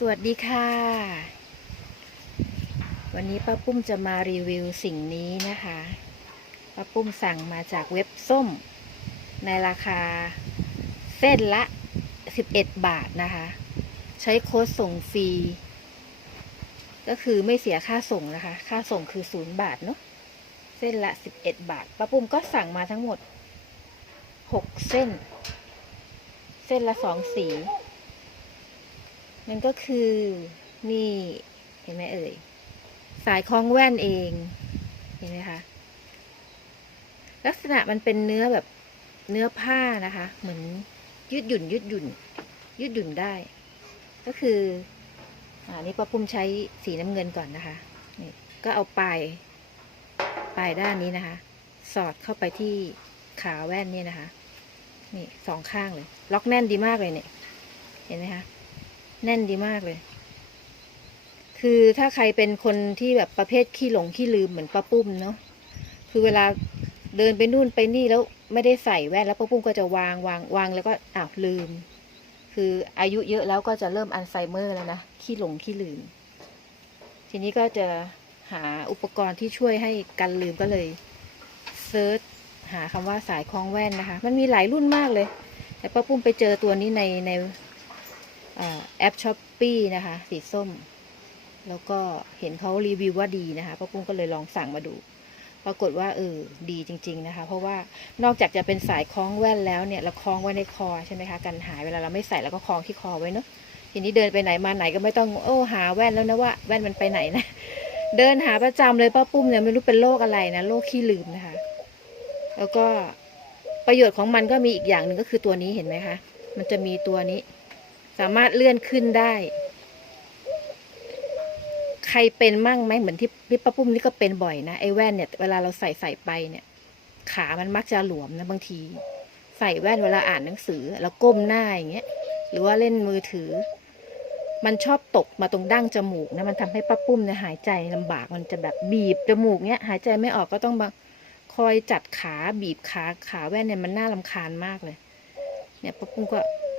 สวัสดีค่ะ วันนี้ป้าปุ้มจะมารีวิวสิ่งนี้นะคะป้าปุ้มสั่งมาจากเว็บส้ม ในราคาเส้นละ 11 บาทนะคะ ใช้โค้ดส่งฟรี ก็คือไม่เสียค่าส่งนะคะ ค่าส่งคือ 0 บาทเนาะเส้นละ 11 บาทป้าปุ้มก็สั่งมาทั้งหมด 6 เส้น เส้นละสองสี มันก็คือนี่เห็นไหมเอ่ย สายคล้องแว่นเอง เห็นไหมคะ ลักษณะมันเป็นเนื้อแบบเนื้อผ้านะคะ เหมือนยืดหยุ่น ยืดหยุ่น ยืดหยุ่นได้ ก็คืออ่านี่ป้าปุ้มใช้สีน้ำเงินก่อนนะคะนี่ก็เอาปลายปลายด้านนี้นะคะ สอดเข้าไปที่ขาแว่นนี่นะคะ นี่สองข้างเลย ล็อกแน่นดีมากเลยเนี่ย เห็นไหมคะ แน่นดีมากเลย คือถ้าใครเป็นคนที่แบบประเภทขี้หลงขี้ลืมเหมือนป้าปุ้มเนาะคือเวลาเดินไปนู่นไปนี่แล้วไม่ได้ใส่แว่นแล้วป้าปุ้มก็จะวางวางวางแล้วก็อ้าวลืม คืออายุเยอะแล้วก็จะเริ่มอัลไซเมอร์แล้วนะขี้หลงขี้ลืม ทีนี้ก็จะหาอุปกรณ์ที่ช่วยให้กันลืมก็เลยเซิร์ชหาคำว่าสายคล้องแว่นนะคะ มันมีหลายรุ่นมากเลย แต่ป้าปุ้มไปเจอตัวนี้ในใน แอปช้อปปีนะคะ สีส้ม แล้วก็เห็นเขารีวิวว่าดีนะคะป้าปุ้มก็เลยลองสั่งมาดู ปรากฏว่าเออดีจริง ๆนะคะ เพราะว่านอกจากจะเป็นสายคล้องแว่นแล้วเนี่ยเราคล้องไว้ในคอใช่ไหมคะกันหายเวลาเราไม่ใส่แล้วก็คล้องที่คอไว้เนาะทีนี้เดินไปไหนมาไหนก็ไม่ต้องโอ้หาแว่นแล้วนะว่าแว่นมันไปไหนนะเดินหาประจำเลยป้าปุ้มเนี่ยไม่รู้เป็นโรคอะไรนะโรคขี้ลืมนะคะ แล้วก็ประโยชน์ของมันก็มีอีกอย่างหนึ่งก็คือตัวนี้เห็นไหมคะ มันจะมีตัวนี้ สามารถเลื่อนขึ้นได้ ใครเป็นมั่งไหมเหมือนที่พี่ป้าปุ้มนี่ก็เป็นบ่อยนะไอ้แว่นเนี่ย เวลาเราใส่ใส่ไปเนี่ย ขามันมักจะหลวมนะบางที ใส่แว่นเวลาอ่านหนังสือ แล้วก้มหน้าอย่างเงี้ยหรือว่าเล่นมือถือ มันชอบตกมาตรงดั้งจมูกนะมันทำให้ป้าปุ้มเนี่ยหายใจลำบากมันจะแบบบีบจมูกเนี้ยหายใจไม่ออกก็ต้องมาคอยจัดขาบีบขาขาแว่นเนี่ยมันน่าลำคาญมากเลย เนี่ยป้าปุ้มก็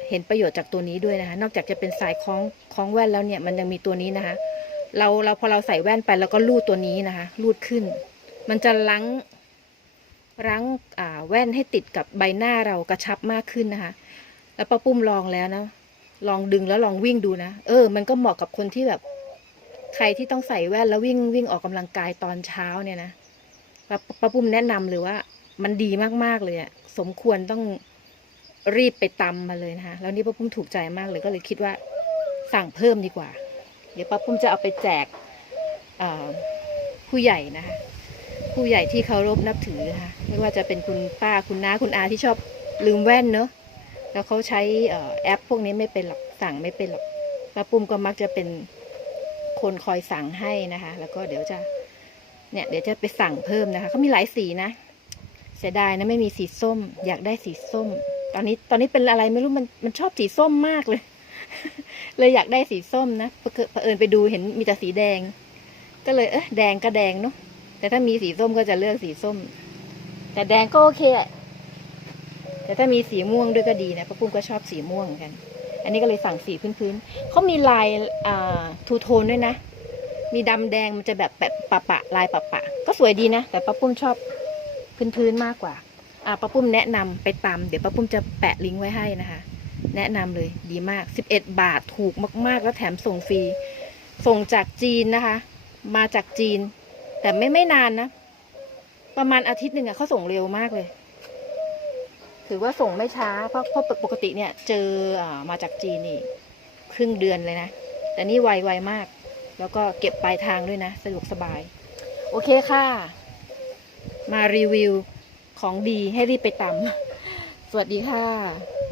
เห็นประโยชน์จากตัวนี้ด้วยนะคะ นอกจากจะเป็นสายคล้องคล้องแว่นแล้วเนี่ยมันยังมีตัวนี้นะคะ เราเราพอเราใส่แว่นไปแล้วก็ลูดตัวนี้นะคะ ลูดขึ้น มันจะลังรั้งแว่นให้ติดกับใบหน้าเรากระชับมากขึ้นนะคะ แล้วป้าปุ้มลองแล้วนะ ลองดึงแล้วลองวิ่งดูนะ เออ มันก็เหมาะกับคนที่แบบ ใครที่ต้องใส่แว่นแล้ววิ่งวิ่งออกกำลังกายตอนเช้าเนี่ยนะป้าป้าปุ้มแนะนำเลยว่า มันดีมากๆเลยอะสมควรต้อง รีบไปตำมาเลยนะคะแล้วนี่ป้าปุ้มถูกใจมากเลยก็เลยคิดว่าสั่งเพิ่มดีกว่า เดี๋ยวป้าปุ้มจะเอาไปแจกผู้ใหญ่นะคะผู้ใหญ่ที่เคารพนับถือนะคะไม่ว่าจะเป็นคุณป้าคุณน้าคุณอาที่ชอบลืมแว่นเนอะแล้วเขาใช้อแอปพวกนี้ไม่เป็นหรอกสั่งไม่เป็นหรอกป้าปุ้มก็มักจะเป็นคนคอยสั่งให้นะคะ แล้วก็เดี๋ยวจะเนี่ยเดี๋ยวจะไปสั่งเพิ่มนะคะเขามีหลายสีนะเสียดายนะไม่มีสีส้ม อยากได้สีส้ม ตอนนี้ตอนนี้เป็นอะไรไม่รู้มันมันชอบสีส้มมากเลย เลยอยากได้สีส้มนะเผอิญเอิญไปดูเห็นมีแต่สีแดง ก็เลยเออแดงก็แดงเนาะแต่ถ้ามีสีส้มก็จะเลือกสีส้ม แต่แดงก็โอเคอะแต่ถ้ามีสีม่วงด้วยก็ดีนะป้าปุ้มก็ชอบสีม่วงกัน อันนี้ก็เลยสั่งสีพื้นๆเขามีลายอ่าทูโทนด้วยนะ มีดำแดงมันจะแบบแบบปะปะลายปะปะ ก็สวยดีนะ แต่ป้าปุ้มชอบพื้นๆมากกว่า ป้าปุ้มแนะนำไปตามเดี๋ยวป้าปุ้มจะแปะลิงก์ไว้ให้นะคะ แนะนำเลยดีมาก 11 บาทถูกมาก ๆ แล้วแถมส่งฟรี ส่งจากจีนนะคะ มาจากจีน แต่ไม่ไม่นานนะ ประมาณอาทิตย์หนึ่งอะเขาส่งเร็วมากเลย ถือว่าส่งไม่ช้าเพราะเพราะปกติเนี่ย เจออามาจากจีนนี่ครึ่งเดือนเลยนะ แต่นี่ไวไวมาก แล้วก็เก็บปลายทางด้วยนะ สะดวกสบาย โอเคค่ะ มารีวิว ของดีให้รีบไปตำสวัสดีค่ะ